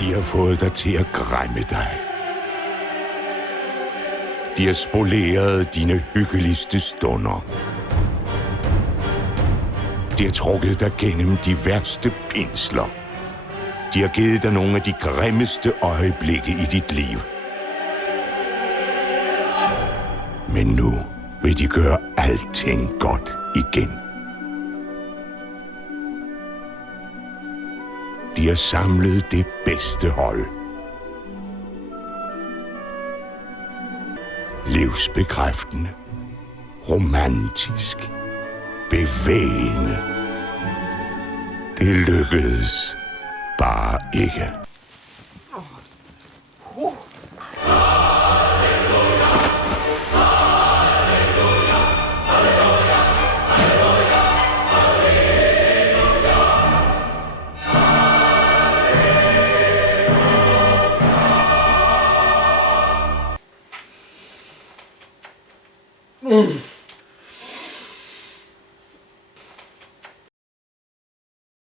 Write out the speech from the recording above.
De har fået dig til at græmme dig. De har spoleret dine hyggeligste stunder. De har trukket dig gennem de værste pinsler. De har givet dig nogle af de grimmeste øjeblikke i dit liv. Men nu vil de gøre alting godt igen. De har samlet det bedste hold. Livsbekræftende, romantisk, bevægende. Det lykkedes bare ikke. Mm.